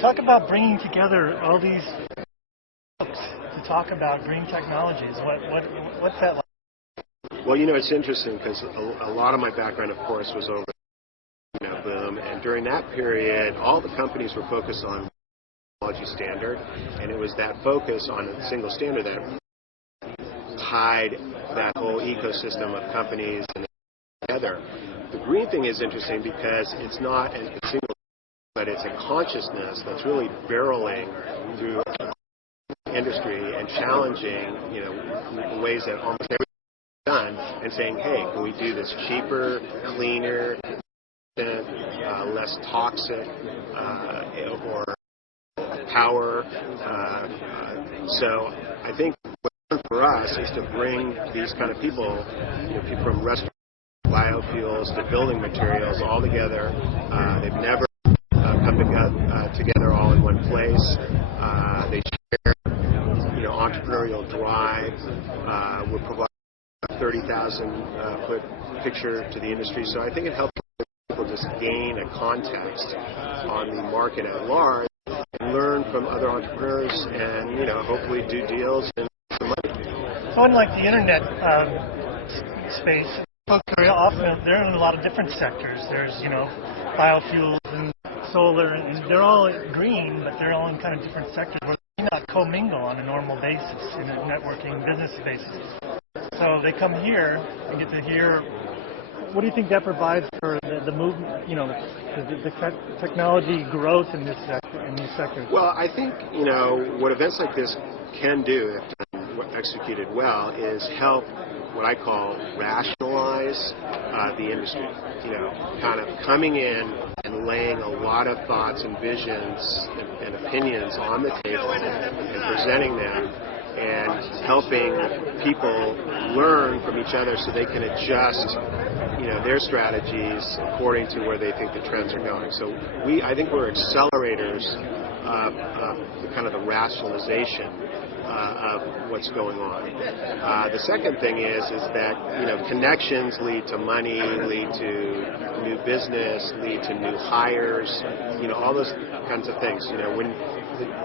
Talk about bringing together all these folks to talk about green technologies. What's that like? Well, it's interesting because a lot of my background, of course, was over boom, and during that period, all the companies were focused on technology standard, and it was that focus on a single standard that tied that whole ecosystem of companies and together. The green thing is interesting because it's not a single, but it's a consciousness that's really barreling through industry and challenging, the ways that almost everything's done, and saying, hey, can we do this cheaper, cleaner, less toxic, or power? So I think for us is to bring these kind of people, people from restaurants, biofuels to building materials all together. They've never come together all in one place. They share, entrepreneurial drive. We're providing a 30,000 foot picture to the industry. So I think it helps people just gain a context on the market at large and learn from other entrepreneurs and, hopefully do deals and make some money. So unlike the internet space, folks are often, they're in a lot of different sectors. There's, biofuels and solar, and they're all green, but they're all in kind of different sectors where they not commingle on a normal basis in a networking business basis. So they come here and get to hear. What do you think that provides for the movement, the technology growth in this sector, in these sectors? Well, I think, what events like this can do, if executed well, is help what I call rationalize the industry. Kind of coming in and laying a lot of thoughts and visions and opinions on the table and presenting them and helping people learn from each other so they can adjust their strategies according to where they think the trends are going. So I think we're accelerators of kind of the rationalization of what's going on. The second thing is that connections lead to money, lead to new business, lead to new hires, all those kinds of things.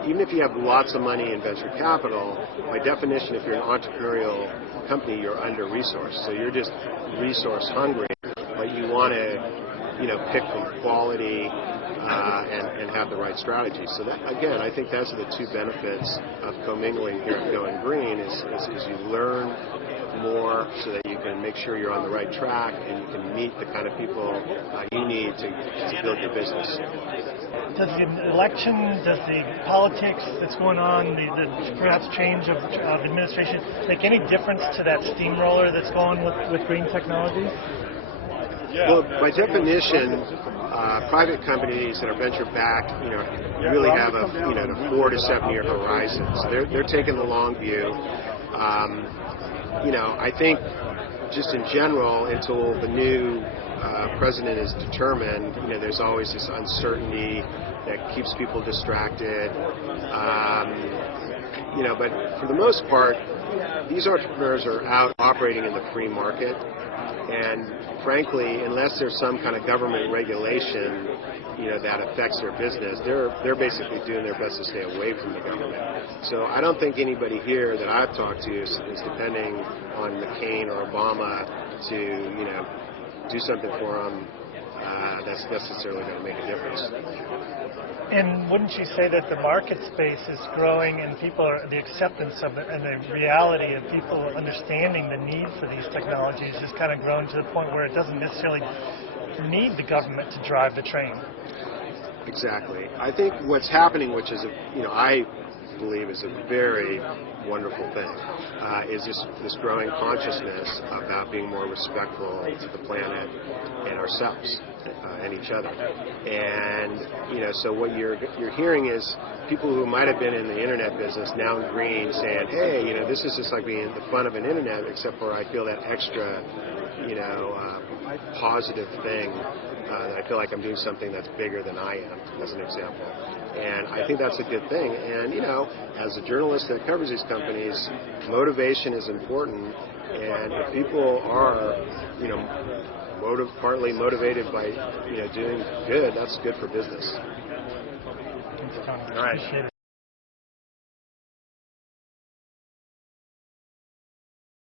Even if you have lots of money in venture capital, by definition, if you're an entrepreneurial company, you're under-resourced. So you're just resource hungry, but you want to, pick from quality and have the right strategy. So that, again, I think that's the two benefits of commingling here at Going Green is you learn more so that you can make sure you're on the right track and you can meet the kind of people you need to build your business. Does the election, does the politics that's going on, the perhaps change of administration, make any difference to that steamroller that's going with green technologies? Well, by definition, private companies that are venture-backed, really have a 4 to 7 year horizon. So they're taking the long view. I think just in general, until the new president is determined, there's always this uncertainty that keeps people distracted. But for the most part, these entrepreneurs are out operating in the free market. And frankly, unless there's some kind of government regulation, that affects their business, they're basically doing their best to stay away from the government. So I don't think anybody here that I've talked to is depending on McCain or Obama to do something for them that's necessarily going to make a difference. And wouldn't you say that the market space is growing and the acceptance of it and the reality of people understanding the need for these technologies has kind of grown to the point where it doesn't necessarily need the government to drive the train? Exactly. I think what's happening, which is, I believe is a very wonderful thing, is this growing consciousness about being more respectful to the planet and ourselves and each other. And so what you're hearing is people who might have been in the internet business now in green saying, hey, this is just like being the fun of an internet, except for I feel that extra positive thing that I feel like I'm doing something that's bigger than I am, as an example. And I think that's a good thing. And, as a journalist that covers these companies, motivation is important. And if people are, partly motivated by, doing good, that's good for business. Tony. All right. Appreciate it.